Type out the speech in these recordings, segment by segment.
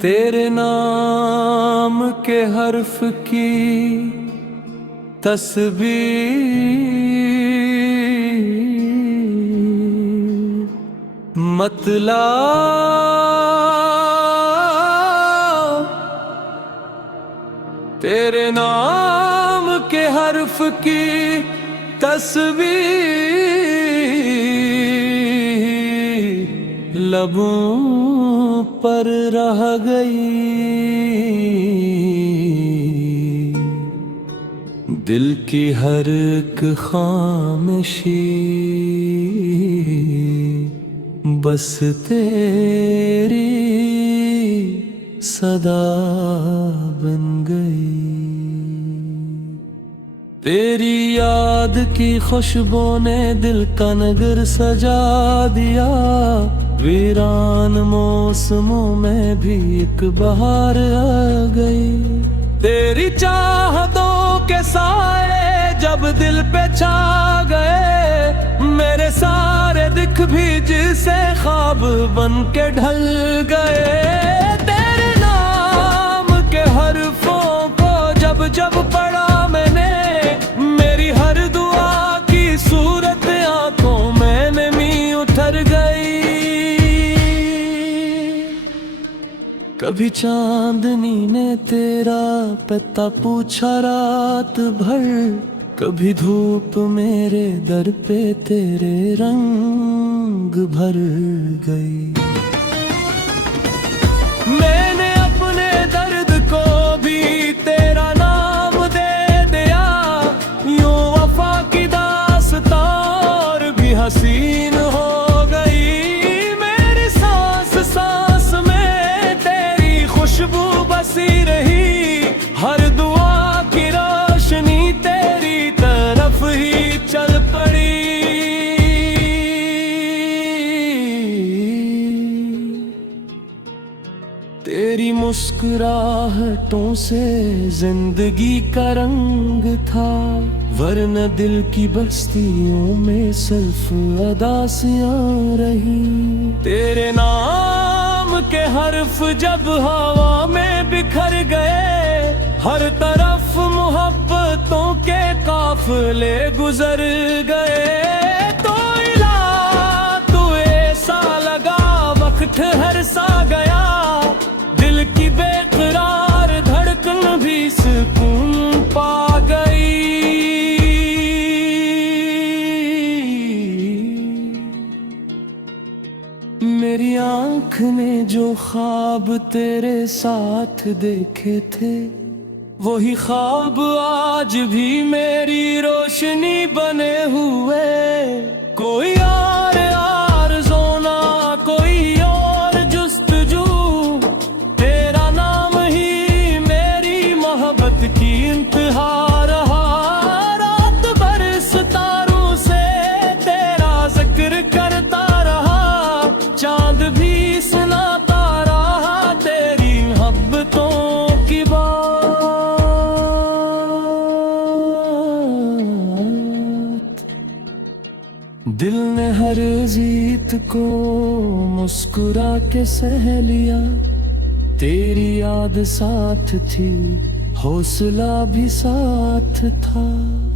तेरे नाम के हर्फ की तस्वीर मतलब तेरे नाम के हर्फ की तस्वीर लबों पर रह गई, दिल की हर एक खामोशी बस तेरी सदा बन गई। तेरी याद की खुशबू ने दिल का नगर सजा दिया, वीरान मौसमों में भी एक बहार आ गई। तेरी चाहतों के साए जब दिल पे छा गए, मेरे सारे दिख भी जिसे ख्वाब बन के ढल गए। तेरे नाम के हरफों को जब जब पढ़ा मैंने, मेरी हर दुआ की सूरत आंखों में नमी उतर गई। कभी चांदनी ने तेरा पता पूछा रात भर, कभी धूप मेरे दर पे तेरे रंग भर गई। मैंने अपने दर्द को भी तेरा नाम दे दिया, यूं वफा की दास्तां और भी हसीन हो गई। मेरी सांस सांस में तेरी खुशबू बसी रही, हर दुआ की रोशनी तेरी तरफ ही चल पड़ी। तेरी मुस्कुराहटों से जिंदगी का रंग था, वरना दिल की बस्तियों में सिर्फ अदासियां रही। तेरे नाम के हर्फ जब हवा में बिखर गए, हर तरफ मोहब्बतों के काफिले गुजर गए। तो इला तू ऐसा लगा, वक्त हर सा गया, दिल की बेकरार धड़कन भी सुकून पा गई। मेरी आंख ने जो ख्वाब तेरे साथ देखे थे, वही ख्वाब आज भी मेरी रोशनी बने हुए। कोई और आरज़ू ना, कोई और जुस्तजू, तेरा नाम ही मेरी मोहब्बत की इंतहा रहा। रात भर सितारों से तेरा जिक्र करता रहा, चांद भी सुनाता रहा तेरी मोहब्बतों की बात। दिल ने हर जीत को मुस्कुरा के सह लिया, तेरी याद साथ थी, हौसला भी साथ था।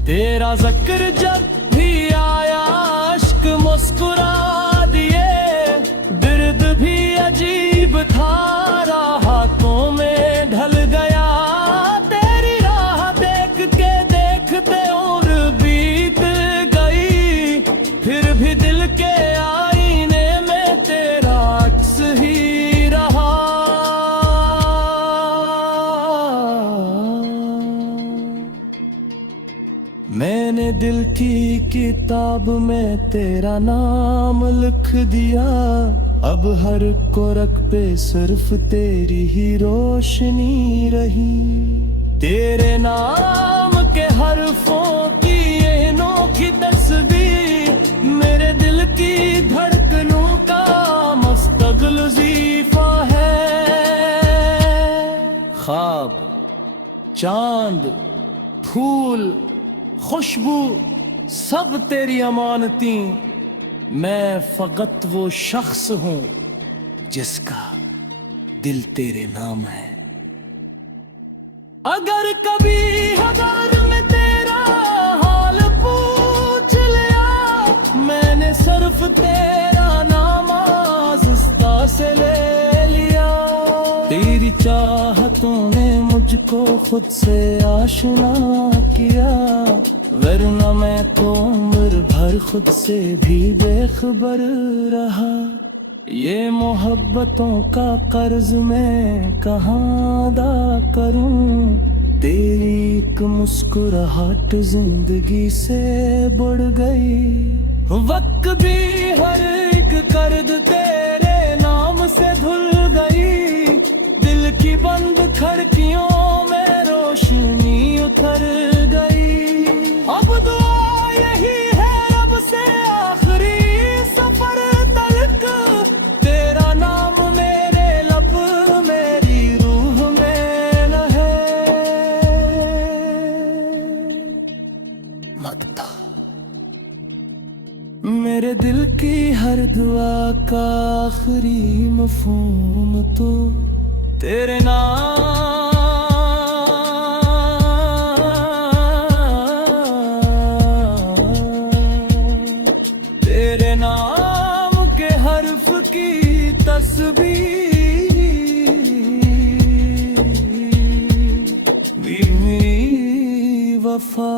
तेरा जिक्र जब भी आया, अश्क मुस्कुरा दिए, दर्द भी अजीब था, राहतों में ढल गया। तेरी राह देख के देखते और बीत गई, फिर भी दिल के आईने में तेरा अक्स ही रहा। मैंने दिल की किताब में तेरा नाम लिख दिया, अब हर कोरक पे सिर्फ तेरी ही रोशनी रही। तेरे नाम के हरफों की ये अनोखी तस्वीर, मेरे दिल की धड़कनों का मुस्तकिल वजीफा है। ख्वाब, चांद, फूल, खुशबू सब तेरी अमानती, मैं फकत वो शख्स हूं जिसका दिल तेरे नाम है। अगर कभी हजार में तेरा हाल पूछ लिया, मैंने सिर्फ तेरा नाम आज़िज़ता से ले लिया। तेरी चाहतों ने मुझको खुद से आशना किया, वरना मैं तो उम्र भर खुद से भी बेखबर रहा। ये मोहब्बतों का कर्ज मैं कहाँ अदा करूं, तेरी एक मुस्कुराहट जिंदगी से बढ़ गई। वक्त भी हर एक कर्द तेरे नाम से धुल गई, दिल की बंद खिड़कियों में रोशनी उतर गई। अब दुआ यही है रब से आखिरी सफर तक, तेरा नाम मेरे लब मेरी रूह में रहे। मगता मेरे दिल की हर दुआ का आखिरी मफ़हूम तो तेरे नाम, तेरे नाम के हर्फ की तस्बीह भी मेरी वफा।